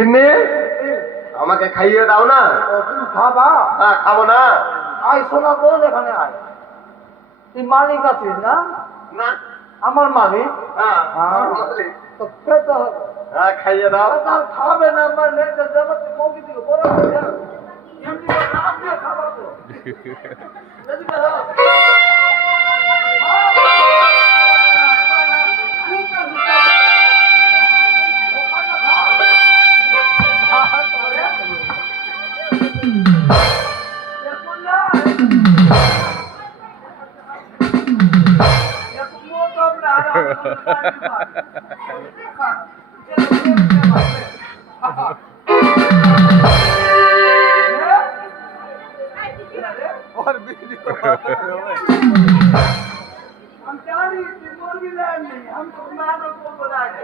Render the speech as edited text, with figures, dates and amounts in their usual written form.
গিন্নি আমাকে খাইয়ে দাও না। তুমি খাবা? হ্যাঁ খাবো না। আয় সোনা বোন, এখানে আয়। তুই মালিক আছিস না? না। আমার মালিক। হ্যাঁ তো খেতে হবে। হ্যাঁ খাইয়ে দাও। তার খাবে না, আমার নেটে যাবে, তুই মৌকি দিকে বড় করে দে। এমনি করে নাম দিয়ে খাওয়াবো। এদিকে দাও। और वीडियो हम जानी, हम तो मानो को बुलाए।